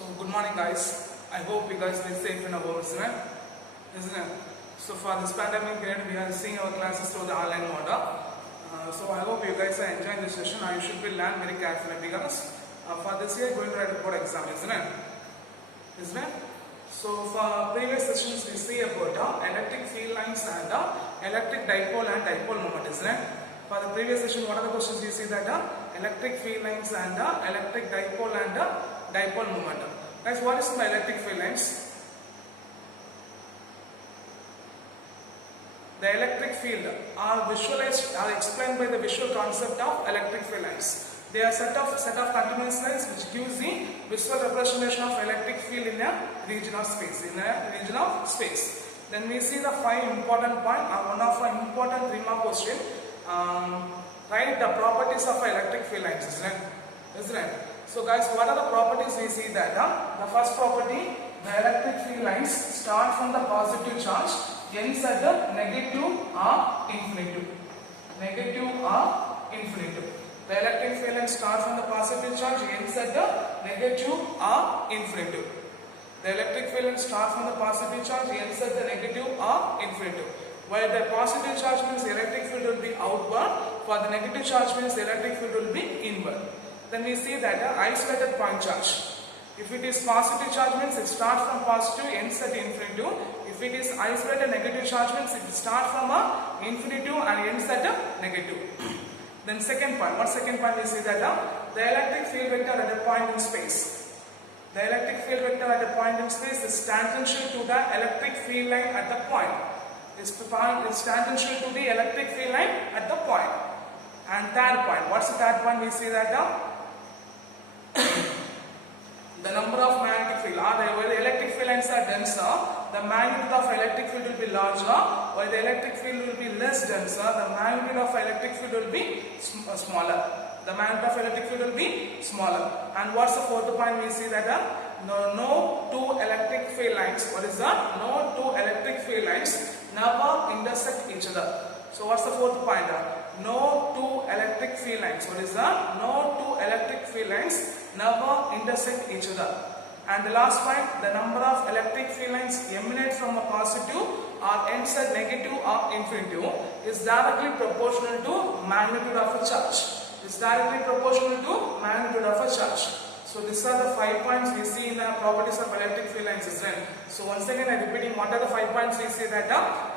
So good morning guys. I hope you guys are safe in our home, isn't it? Isn't it? So for this pandemic period we are seeing our classes through the online mode. So I hope you guys are enjoying this session and you should be learn very carefully because for this year going to write a board exam, isn't it? Isn't it? So for previous sessions we see about electric field lines and electric dipole and dipole moment, isn't it? For the previous session, what are the questions we see that electric field lines and electric dipole and dipole moment. Guys, what is the electric field lines? The electric field are visualized, are explained by the visual concept of electric field lines. They are set of continuous lines which gives the visual representation of electric field in a region of space. Then we see the five important points. One of the important 3-mark question. Write the properties of electric field lines, isn't it? So guys, what are the properties we see that? The first property, the electric field lines start from the positive charge, ends at the negative or infinitive. Negative or infinitive. The electric field lines start from the positive charge, ends at the negative or infinitive. The electric field lines start from the positive charge, ends at the negative or infinitive. While the positive charge means the electric field will be outward, for the negative charge means the electric field will be inward. Then we see that isolated point charge. If it is positive charge means it starts from positive, ends at infinitive. If it is isolated negative charge means it starts from infinitive and ends at negative. Then second point, what second point we see that the electric field vector at a point in space. The electric field vector at a point in space is tangential to the electric field line at the point. Is tangential to the electric field line at the point. And third point, what's the third point? We see that the number of magnetic field, where the electric field lines are denser, the magnitude of electric field will be larger, while the electric field will be less denser, the magnitude of electric field will be smaller. The magnitude of electric field will be smaller. And what's the fourth point? We see that no two electric field lines, what is that? No two electric field lines never intersect each other. So what's the fourth point? No two electric field lines. What is that? No two electric field lines never intersect each other. And the last point, the number of electric field lines emanate from a positive or ends at negative or infinitive is directly proportional to magnitude of a charge. Is directly proportional to magnitude of a charge. So these are the 5 points we see in the properties of electric field lines. So once again I am repeating what are the 5 points we see that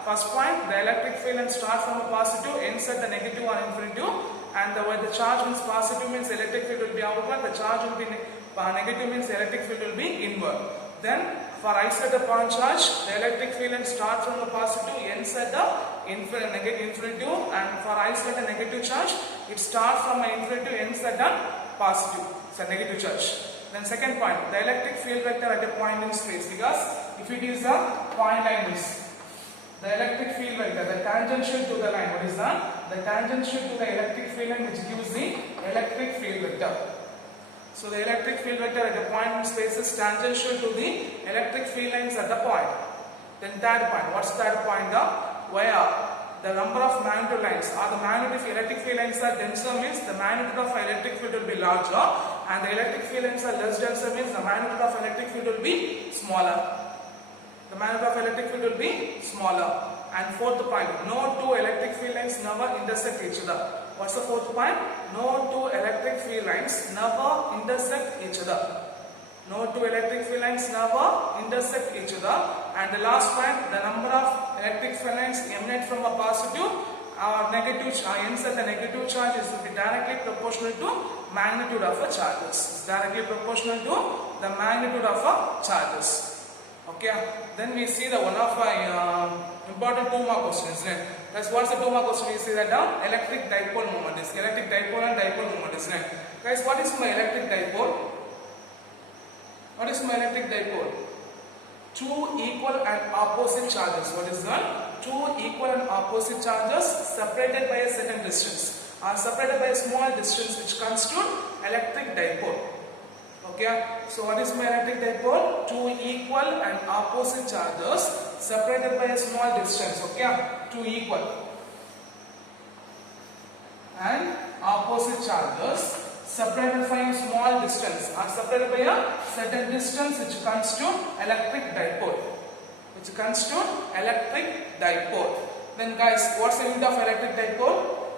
first point, the electric field lines start from a positive, ends at the negative or infinitive, and where the charge means positive means the electric field will be outward, the charge will be negative means the electric field will be inward. Then for isolated point charge, the electric field lines start from the positive, ends at the infinitive, and for isolated negative charge, it starts from an infinitive, ends at the positive. It's a negative charge. Then second point, the electric field vector at a point in space, because if it is a point line means the electric field vector, the tangential to the line, what is that? The tangential to the electric field line which gives the electric field vector. So the electric field vector at a point in space is tangential to the electric field lines at the point. Then third point, what's third point? Where the number of magnitude lines or the magnitude of electric field lines are denser means the magnitude of electric field will be larger, and the electric field lines are less denser means the magnitude of electric field will be smaller. The magnitude of electric field will be smaller. And fourth point, no two electric field lines never intersect each other. What's the fourth point? No two electric field lines never intersect each other. No two electric field lines never intersect each other. And the last point, the number of electric field lines emanate from a positive or negative ends at the negative charge is will be directly proportional to magnitude of a charges. It's directly proportional to the magnitude of a charges. Okay. Then we see the one of important 2-mark questions. That's what's the 2-mark question? We see that electric dipole moment is electric dipole and dipole moment, isn't it? Guys, what is my electric dipole? What is my electric dipole? Two equal and opposite charges. What is that? Two equal and opposite charges separated by a certain distance, are separated by a small distance which constitute electric dipole. Okay, so what is my electric dipole? Two equal and opposite charges separated by a small distance. Okay, two equal and opposite charges separated by a small distance or separated by a certain distance which comes to electric dipole. Which comes to electric dipole. Then guys, what's the unit of electric dipole?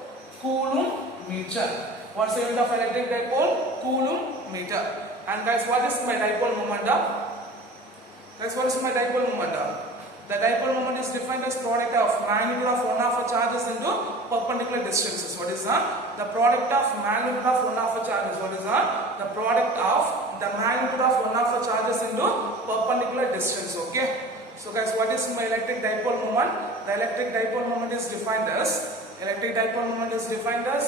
Coulomb meter. What's the unit of electric dipole? Coulomb meter. And guys, what is my dipole moment? Guys, what is my dipole moment? The dipole moment is defined as product of magnitude of one of the charges into perpendicular distances. What is that? The product of magnitude of one of the charges. What is that? The product of the magnitude of one of the charges into perpendicular distance. Okay. So guys, what is my electric dipole moment? The electric dipole moment is defined as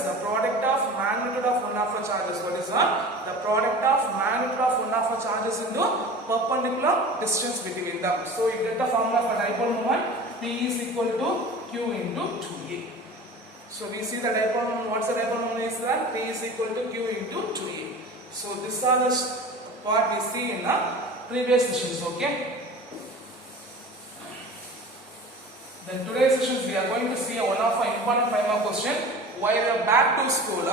the product of magnitude of one of the charges. What is that? The product of magnitude of one of the charges into perpendicular distance between them. So you get the formula for dipole moment. P is equal to Q into 2A. So we see the dipole moment. What's the dipole moment is that? P is equal to Q into 2A. So this is the part we see in the previous sessions. Okay. Then today's sessions we are going to see one of our important 5 mark question. While we are back to school,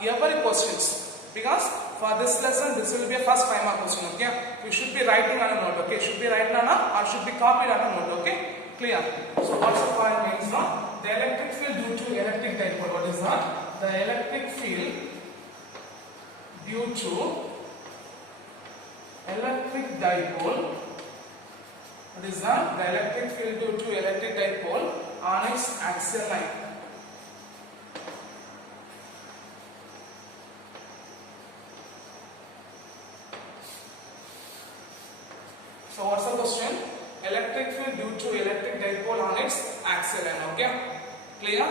every questions, because for this lesson this will be a first 5 mark question. Okay, you should be writing on a note. Okay, should be writing on a or should be copied on a note. Okay, clear. So what's the point means now? The electric field due to electric dipole. What is that? The electric field due to electric dipole. What is that? The electric field due to electric dipole on its axial line. So what's the question? Electric field due to electric dipole on its axial line. Okay, clear?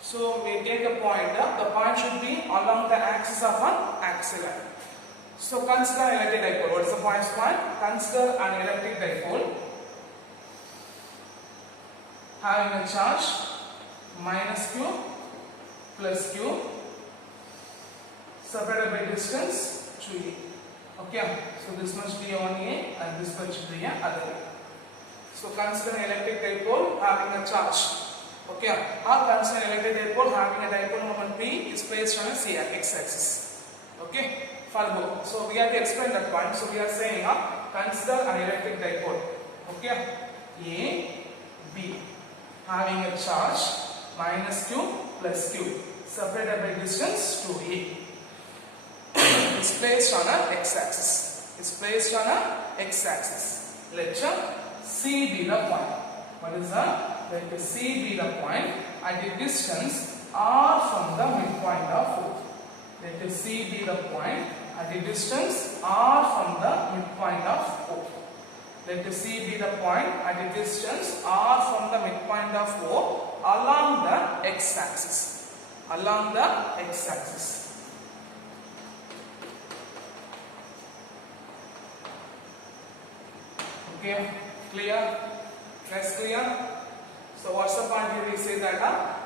So we take a point. The point should be along the axis of an axial line. So consider an electric dipole. What is the point? Consider an electric dipole having a charge minus Q plus Q separated by distance 2A. Okay, so this must be on A and this must be other A. So consider an electric dipole having a charge. Okay, or consider an electric dipole having a dipole moment P is placed on a x-axis. Okay. So we have to explain that point. So we are saying consider an electric dipole. Okay, A, B having a charge minus Q plus Q separated by distance 2A. It's placed on a x-axis. Let C be the point. What is that? Let C be the point at a distance R from the midpoint of O. Let C be the point at a distance R from the midpoint of O. Let C be the point at a distance R from the midpoint of O along the x-axis. Okay, clear? That's clear? So what's the point here? We say that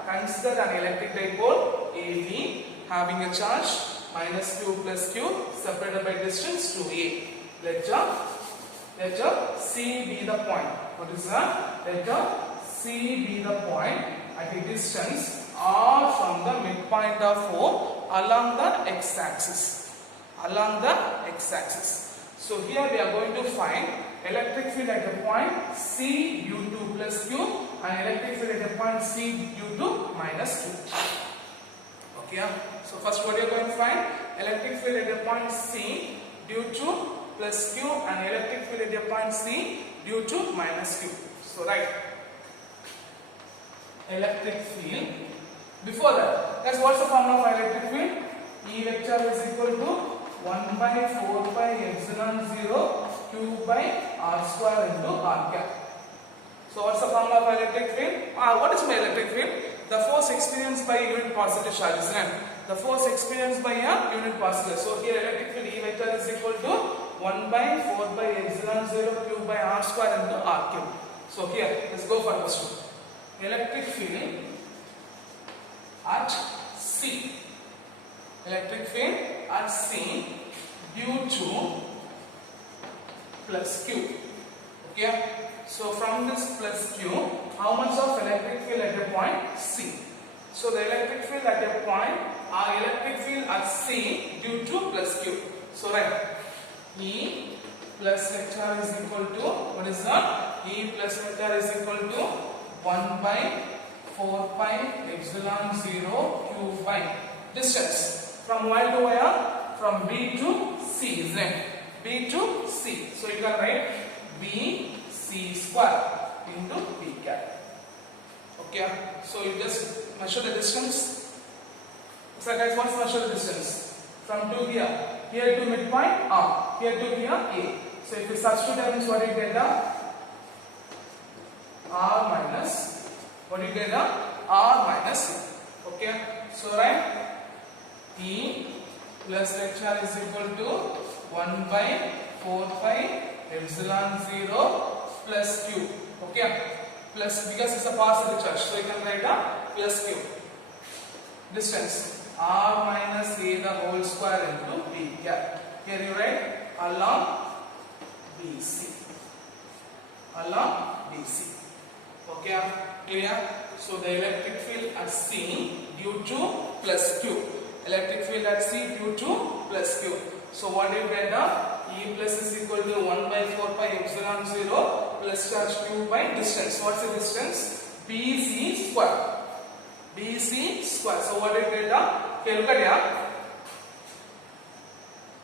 consider an electric dipole AB having a charge minus Q plus Q separated by distance 2A. Let C be the point. What is that? Let C be the point at a distance R from the midpoint of O along the x-axis. So here we are going to find electric field at the point C due to plus Q and electric field at the point C due to minus Q. Okay, so first what you are going to find? Electric field at the point C due to plus Q and electric field at the point C due to minus Q. So write electric field. Before that, what's the formula for electric field? E vector is equal to 1 by 4 pi epsilon 0 Q by R square into R cap. So what's the formula for electric field? What is my electric field? The force experienced by unit positive charge, isn't it? The force experienced by a unit positive. So here electric field E vector is equal to 1 by 4 by epsilon 0 Q by R square into R cube. So here, let's go for question. Electric field at C. Electric field at C due to plus Q. Okay. So from this plus Q, how much of electric field at the point C? So the electric field at a point, our electric at C due to plus Q. So write E plus vector is equal to, what is that? E plus vector is equal to 1 by 4 pi epsilon 0 Q by distance from Y to where? From B to C, isn't it? B to C. So you can write B C square into B cap. Okay, so you just measure the distance. So guys, what's measure the distance? From to here. Here to midpoint R. Here to here A. So if you substitute that means what do you get? R minus, what do you get? R minus A. Okay, so write E plus vector is equal to 1 by 4 pi epsilon 0 plus Q. Okay, plus because it's a pass of the charge, so you can write a plus Q. Distance R minus A the whole square into B cap. Here you write along BC. Along BC. Okay, clear? So the electric field at C due to plus Q. Electric field at C due to plus Q. So what do you get? E plus is equal to 1 by 4 pi epsilon 0 plus charge Q by distance. What's the distance? BC square. BC square. So what do you get? Okay, look at here.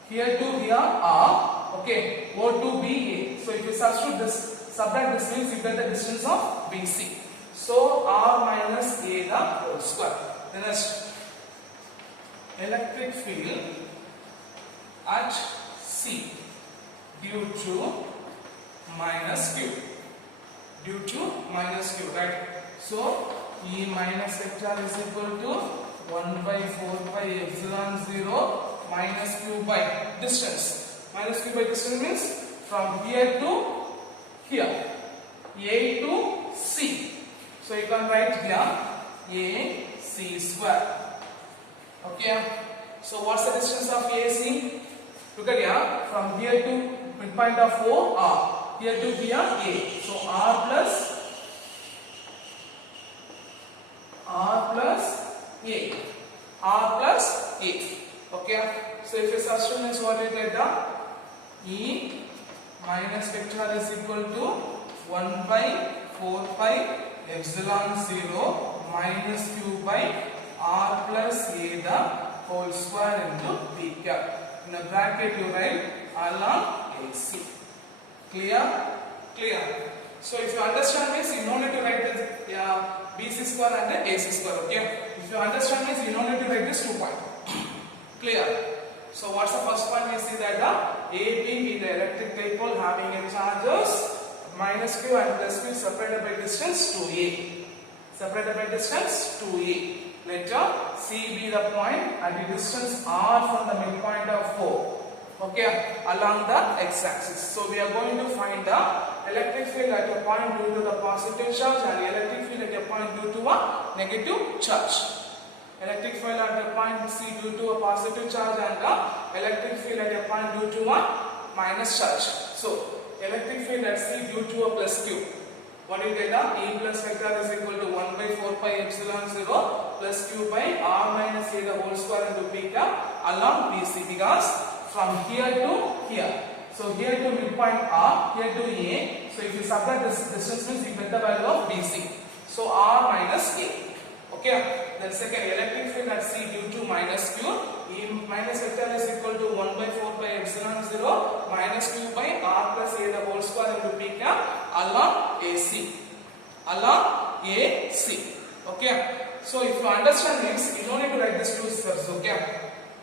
Here to here R. Okay, O to B A. So if you substitute this, subtract this means you get the distance of BC. So R minus A the whole square. The next, electric field at C due to minus Q. Due to minus Q, right? So E minus vector is equal to 1 by 4 pi epsilon 0 minus Q by distance. Minus Q by distance means from here to here. A to C. So you can write here A C square. Okay. So what's the distance of AC? Look at here. From here to midpoint of O R. Here to here A. So R plus A. R plus A. Okay. So if you substitute means what you get? E minus vector is equal to 1 by 4 pi epsilon 0 minus Q by R plus A the whole square into B cap. In a bracket you write along AC. Clear? Clear. So if you understand this, you don't need to write the BC square and the AC square. Okay. If you understand this, you don't need to write this 2 point. Clear? So what's the first point? We see that the AB is the electric dipole having a charges minus Q and plus Q separated by distance 2A. Separated by distance 2A. Let C be the point and the distance R from the midpoint of O. Okay, along the x-axis. So we are going to find the electric field at a point due to the positive charge and the electric field at a point due to a negative charge. Electric field at a point C due to a positive charge and the electric field at a point due to a minus charge. So electric field at C due to a plus Q. What do you get? E plus vector is equal to 1 by 4 pi epsilon 0 plus Q by R minus A the whole square into B cap along BC, because from here to here. So here to midpoint R, here to A. So if you subtract this distance means you get the value of BC. So R minus A. Okay. Then second, electric field at C due to minus Q. E minus vector is equal to 1 by 4 pi epsilon 0 minus Q by R plus A the whole square into B cap along AC. Along AC. Okay. So if you understand this, you don't need to write this 2 steps. Okay.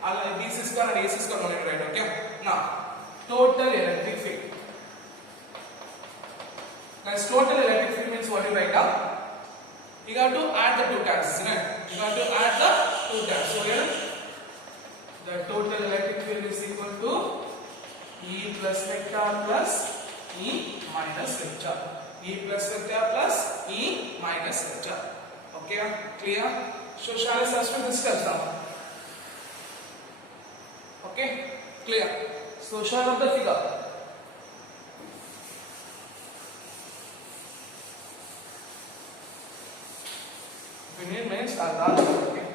BC square and AC square don't need to write. Okay. Now, total electric field. Guys, total electric field means what you write up? You have to add the 2 tabs, isn't it? You have to add the 2 tabs. So here, the total electric field is equal to E plus vector plus E minus vector. E plus vector plus E minus vector. Okay, clear? So shall I substitute this steps now? Okay, clear? So show up the figure. If you need means I'll draw it. Okay.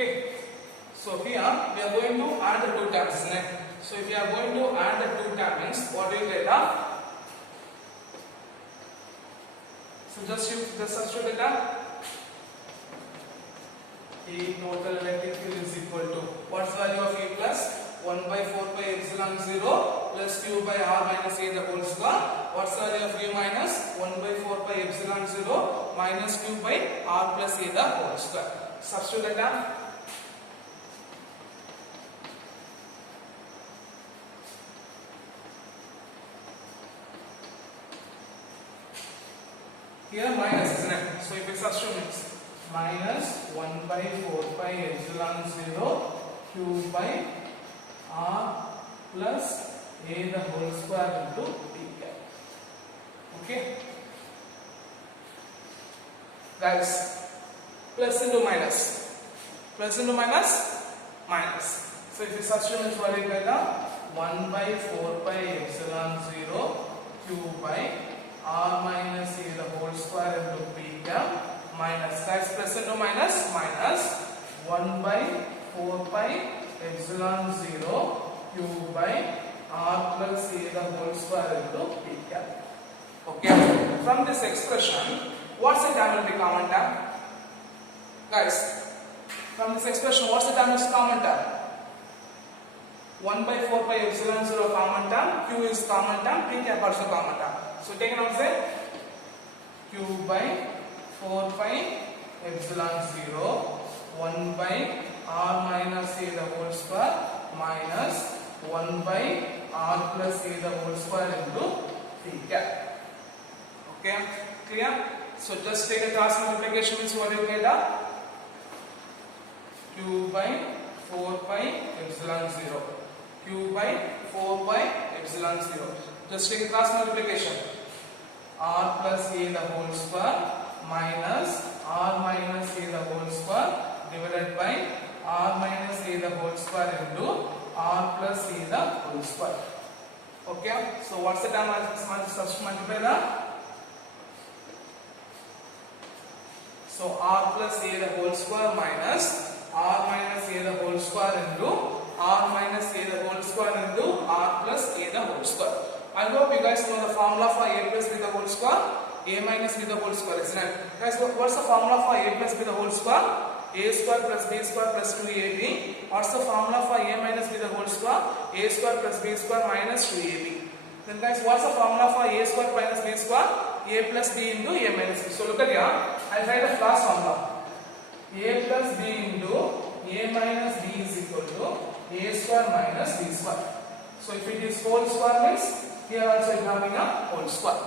Okay. So here we are going to add the two terms. So if you are going to add the two terms, what do you get? So just substitute it up. E total electric field is equal to what's the value of E plus 1 by 4 pi epsilon 0 plus Q by R minus A the whole square. What's the value of U minus 1 by 4 pi epsilon 0 minus Q by R plus A the whole square. Substitute it up. Here minus, isn't it? So if you substitute it, minus 1 by 4 pi epsilon 0 Q by R plus A the whole square into T cap. Okay? Guys, plus into minus. Plus into minus? Minus. So if you substitute it, what you get? 1 by 4 pi epsilon 0 Q by R minus A the whole square into P cap minus, that's plus into minus, minus 1 by 4 pi epsilon 0 Q by R plus A the whole square into P cap. Okay, from this expression, what's the term will be common term? Guys, from this expression, what's the term is common term? 1 by 4 pi epsilon 0 common term, Q is common term, P cap also common term. So take note, say Q by 4 pi epsilon 0 1 by R minus A the whole square minus 1 by R plus A the whole square into P cap. Okay, clear? So just take a cross multiplication, means what you get? Q by 4 pi epsilon 0 Q by 4 pi epsilon 0. Just take a cross multiplication. R plus A the whole square minus R minus A the whole square divided by R minus A the whole square into R plus A the whole square. Okay, so what's the term substitute multiply? So R plus A the whole square minus R minus A the whole square into R minus A the whole square into R plus A the whole square. I hope you guys know the formula for A plus B the whole square, A minus B the whole square, isn't it? Guys, what's the formula for A plus B the whole square? A square plus B square plus 2AB. What's the formula for A minus B the whole square? A square plus B square minus 2AB. Then guys, what's the formula for A square minus B square? A plus B into A minus B. So look at here, I'll write the class formula. A plus B into A minus B is equal to A square minus B square. So if it is whole square means here also is having a whole square.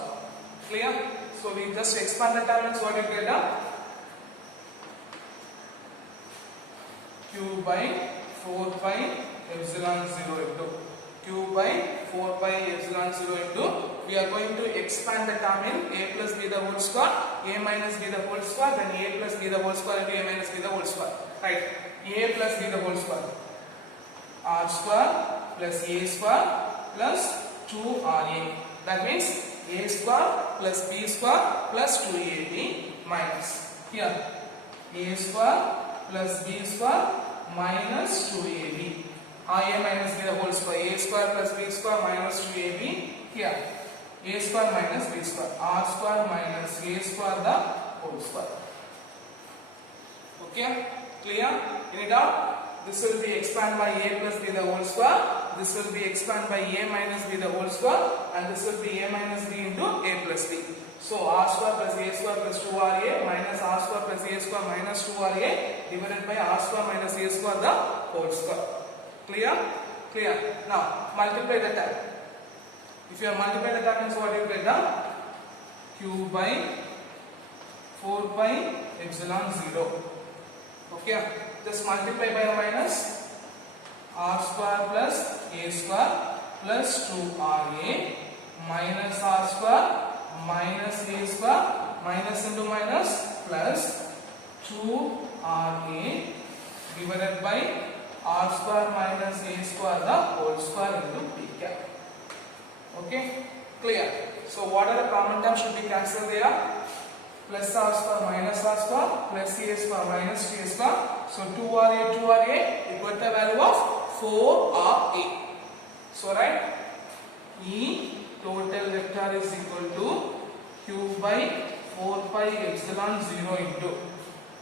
Clear? So we just expand the term, so what you get? Q by 4 pi epsilon 0 into Q by 4 pi epsilon 0 into, we are going to expand the term in A plus B the whole square, A minus B the whole square, then A plus B the whole square into A minus B the whole square. Right? A plus B the whole square. R square plus A square plus 2RA. That means A square plus B square plus 2AB minus here A square plus B square minus 2AB. A minus B the whole square. A square plus B square minus 2AB. Here A square minus B square. R square minus A square the whole square. Okay? Clear? Any doubt? This will be expanded by A plus B the whole square. This will be expanded by A minus B the whole square. And this will be A minus B into A plus B. So R square plus A square plus 2RA minus R square plus A square minus 2RA divided by R square minus A square the whole square. Clear? Clear. Now multiply the term. If you have multiplied the term, what you get? Q by 4 pi epsilon 0. Okay. Just multiply by a minus R square plus A square plus 2RA minus R square minus A square minus into minus plus 2RA divided by R square minus A square the whole square into P cap. Okay, clear? So what are the common terms should be cancelled there? Plus R square minus R square plus A square minus T square So 2RA equal to the value of 4RA. So right, E total vector is equal to Q by 4 pi epsilon 0 into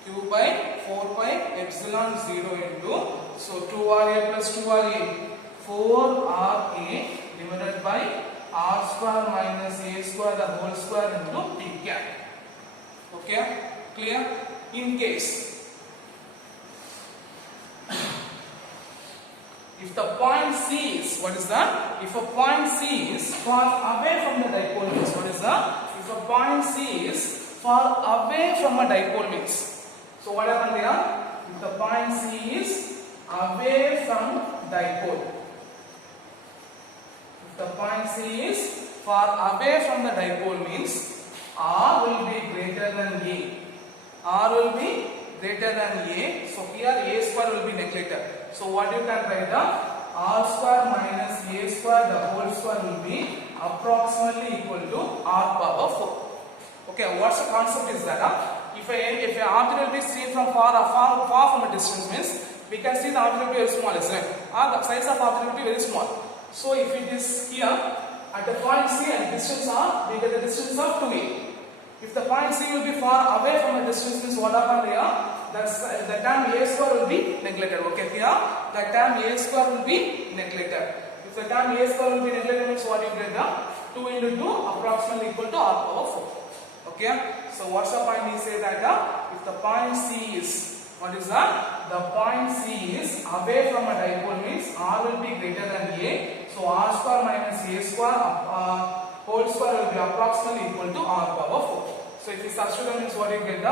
Q by 4 pi epsilon 0 into, so 2RA plus 2RA, 4RA divided by R square minus A square the whole square into P cap. Okay, clear? In case if the point C is, what is that? If a point C is far away from the dipole means, what is that? If a point C is far away from a dipole means, so what happened here? If the point C is away from dipole, if the point C is far away from the dipole means R will be greater than A. R will be greater than A. So here A square will be neglected. So what you can write down? R square minus A square the whole square will be approximately equal to R power 4. Okay, what's the concept is that? If an object will be seen from far from a distance means we can see the object will be very small, isn't it? The size of object will be very small. So if it is here at the point C and distance R, we get the distance of 2A. If the point C will be far away from a distance means what happened here? That's the term A square will be neglected. Okay, here the term A square will be neglected. If the term A square will be neglected means what you get? 2 into 2 approximately equal to R power 4. Okay, so what's the point? We say that if the point C is, what is that? The point C is away from a dipole means R will be greater than A. So R square minus A square whole square will be approximately equal to R power 4. So if you substitute means what you get?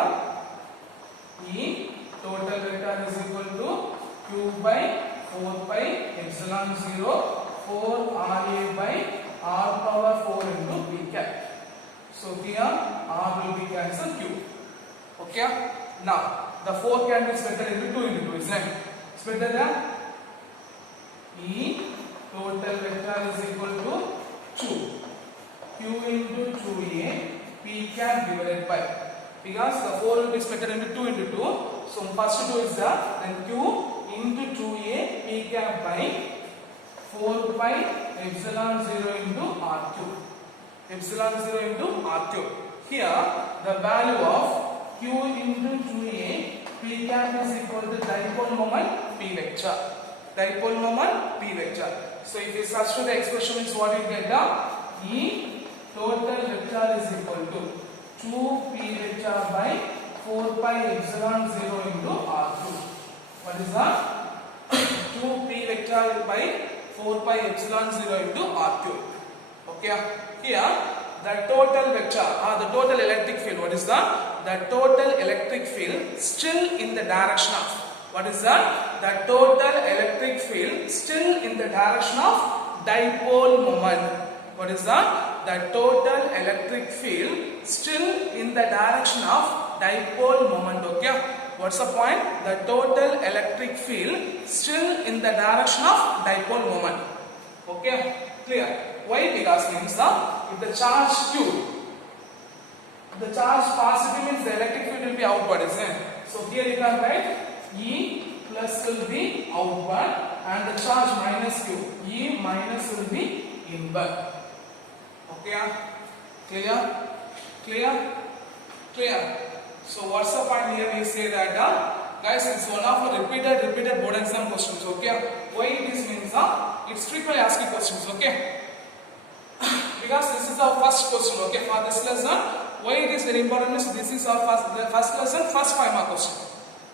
E total vector is equal to Q by 4 pi epsilon 0 4RA by R power 4 into P cap. So here R will be cancelled Q. Okay. Now the 4 can be split into 2 into 2, isn't it? Split that. E total vector is equal to 2 Q into 2A P cap divided by, because the 4 will be split into 2 into 2. So first 2 is that, then Q into 2A P cap by 4 pi epsilon 0 into R cube. Epsilon 0 into R cube. Here the value of Q into 2A P cap is equal to dipole moment P vector. Dipole moment P vector. So if you substitute the expression means what you get? E total vector is equal to 2 P vector by 4 pi epsilon 0 into R cube. What is that? 2 P vector by 4 pi epsilon 0 into R cube. Okay. Here the total vector or the total electric field, what is that? The total electric field still in the direction of, what is that? The total electric field still in the direction of dipole moment. What is that? The total electric field still in the direction of dipole moment. Okay. What's the point? The total electric field still in the direction of dipole moment. Okay. Clear? Why? Because means if the charge Q, the charge positive means the electric field will be outward, isn't it? So here you can write E plus will be outward and the charge minus Q, E minus will be inward. Okay? Clear? Clear? Clear? So what's the point here? We say that guys, it's one of the repeated board exam questions. Okay? Why it is means it's frequently asking questions. Okay? Because this is our first question. Okay? For this lesson, why it is very important is this is our first lesson, first 5 mark question.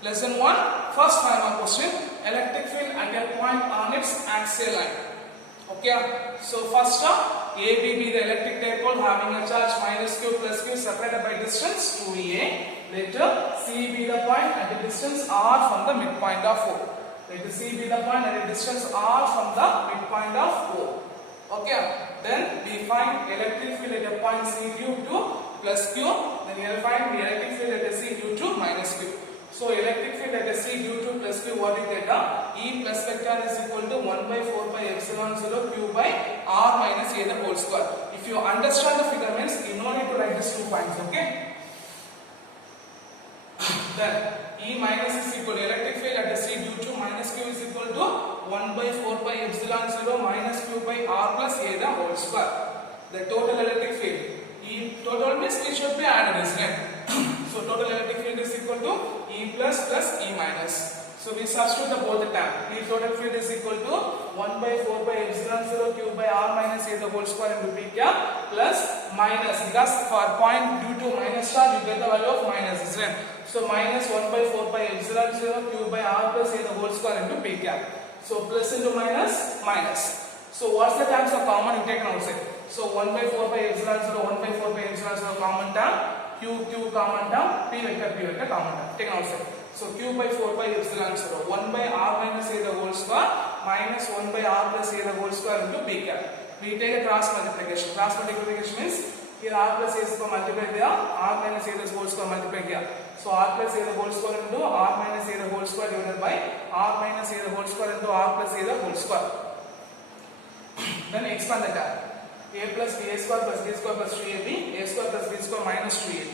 Lesson 1, first 5 mark question. Electric field at a point on its axial line. Okay? So first AB be the electric dipole having a charge minus Q plus Q separated by distance 2A. Later C be the point at a distance R from the midpoint of O. Let C be the point at a distance R from the midpoint of O. Okay. Then we find electric field at a point C due to plus Q. Then we will find the electric field at a C due to minus Q. So electric field at a C due to plus Q, what you get? E plus vector is equal to 1 by 4 pi epsilon 0 Q by R minus A the whole square. If you understand the figure means you no need to write these 2 points. Okay. Then E minus is equal to electric field at the C due to minus Q is equal to 1 by 4 pi epsilon 0 minus Q by R plus A the whole square. The total electric field. E total means we should be added, isn't it? So total electric field is equal to E plus E minus. So we substitute the both the term. E total field is equal to 1 by 4 by epsilon 0 Q by R minus A the whole square into P cap plus minus, because for point due to minus charge you get the value of minus, isn't it? So minus 1 by 4 by epsilon 0 Q by R plus A the whole square into P cap. So plus into minus, minus. So what's the terms of common you take outside? So 1 by 4 by epsilon 0, 1 by 4 by epsilon 0 common term, Q common term, P vector common term. Take outside. So Q by 4 by epsilon 0, 1 by R minus A the whole square minus 1 by R plus A the whole square into P cap. We take a cross multiplication. Cross multiplication means here R plus A is multiplied here, R minus A the whole square multiplied here. So R plus A the whole square into R minus A the whole square divided by R minus A the whole square into R plus A the whole square. Then expand the term. A plus B A square plus B square plus 3AB, A square plus B square minus 3AB.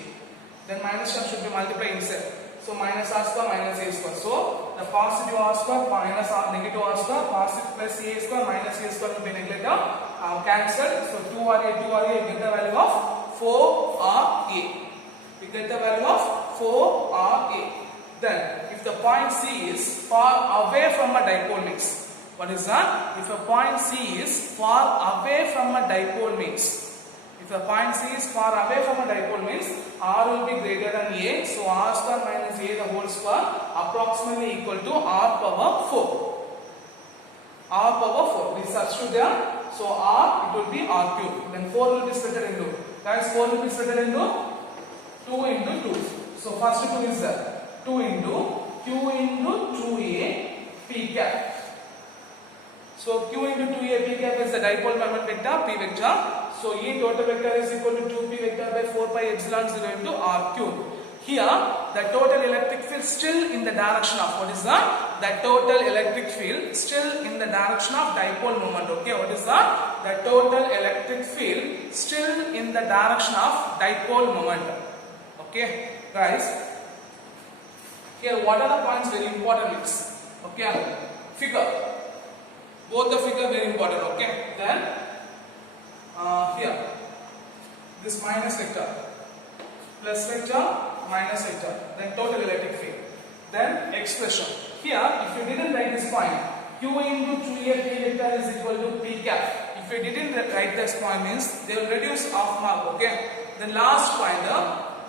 Then minus term should be multiplied inside. So minus R square minus A square. So the positive R square minus R negative R square, positive plus A square minus A square will be negative. Cancelled. So 2RA, 2RA, you get the value of 4RA. We get the value of 4RA. Then if the point C is far away from a dipole means, what is that? If a point C is far away from a dipole means, if a point C is far away from a dipole means R will be greater than A, so R square minus A the whole square approximately equal to R power 4. R power 4. We substitute there. So R, it will be R cube. Then 4 will be split into. Guys, 4 will be split into 2 into 2. So first 2 is there. 2 into Q into 2A P cap. So Q into 2A P cap is the dipole moment vector P vector. So E total vector is equal to 2P vector by 4 pi epsilon 0 into R cube. Here the total electric field still in the direction of, what is that? The total electric field still in the direction of dipole moment. Okay, what is that? The total electric field still in the direction of dipole moment. Okay, guys. Here what are the points very important is? Okay, figure. Both the figure very important. Okay, then here this minus vector, plus vector, minus vector, then total electric field, then expression. Here if you didn't write this point, Q into 2A P vector is equal to P cap. If you didn't write this point means they will reduce half mark. Okay, the last point,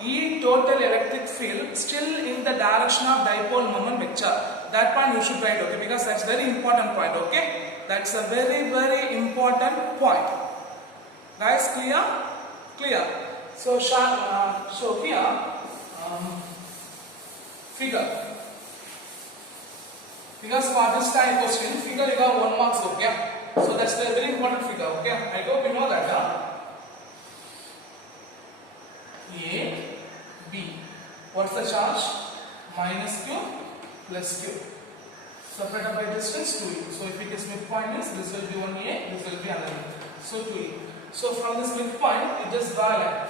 E total electric field still in the direction of dipole moment vector. That point you should write, okay, because that's very important point. Okay, that's a very important point. Guys, clear? Clear. So here figure. Because for this type question, figure you got 1 marks. Okay, so that's the very important figure. Okay, I hope you know that. A, B. What's the charge? Minus Q plus Q. Separated by distance 2E. So if it is midpoint means this will be 1A, this will be another. So 2E. So from this midpoint, you just draw a line.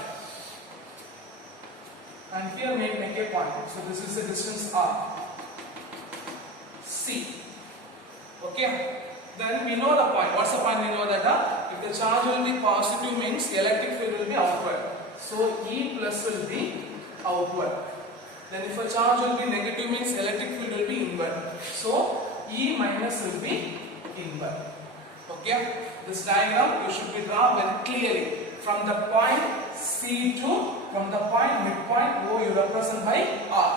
And here make a point. So this is the distance R. C. Okay. Then we know the point. What's the point? We know that if the charge will be positive means the electric field will be outward. So E plus will be outward. Then if a charge will be negative means electric field will be inward. So E minus will be inward. Okay. This diagram you should be drawn very clearly. From the point C to, from the point midpoint O you represent by R.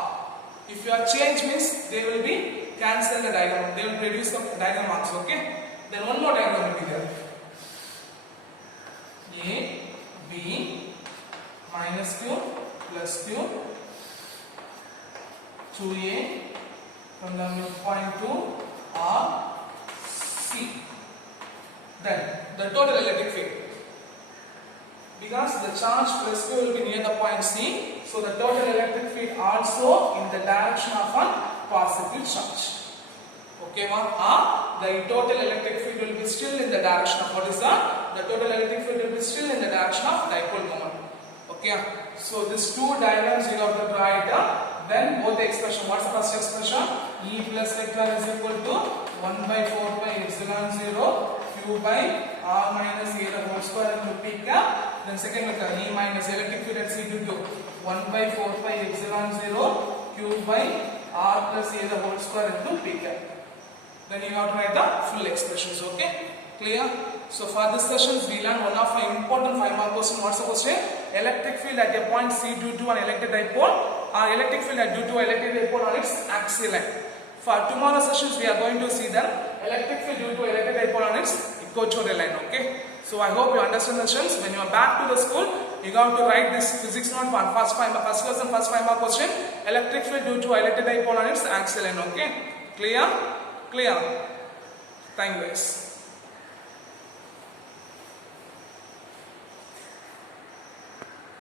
If your change means they will be cancel the diagram. They will reduce the diagram marks. Okay. Then one more diagram will be there. A, B, minus Q plus Q, 2A from the midpoint to R, C. Then the total electric field. Because the charge plus Q will be near the point C, so the total electric field also in the direction of a positive charge. Okay, the total electric field will be still in the direction of, what is that? The total electric field will be still in the direction of dipole moment. Okay, so these two diagrams you have to draw it Then both the expression. What's the first expression? E plus vector is equal to 1 by 4 pi epsilon 0 q by r minus a the whole square into p cap. Then second vector E minus electric field at C22 1 by 4 pi epsilon 0 q by r plus a the whole square into p cap. Then you have to write the full expressions. Okay, clear? So for this sessions we learn one of my important 5-mark question. What's the question? Electric field at a point C due to an electric dipole, or electric field at due to electric dipole on its axial line. For tomorrow sessions we are going to see the electric field due to electric dipole on its equatorial line. Okay, so I hope you understand the sessions. When you are back to the school, you have to write this physics note for first lesson, first 5-mark question. Electric field due to electric dipole on its axial line. Okay, clear? Clear. Thank you guys.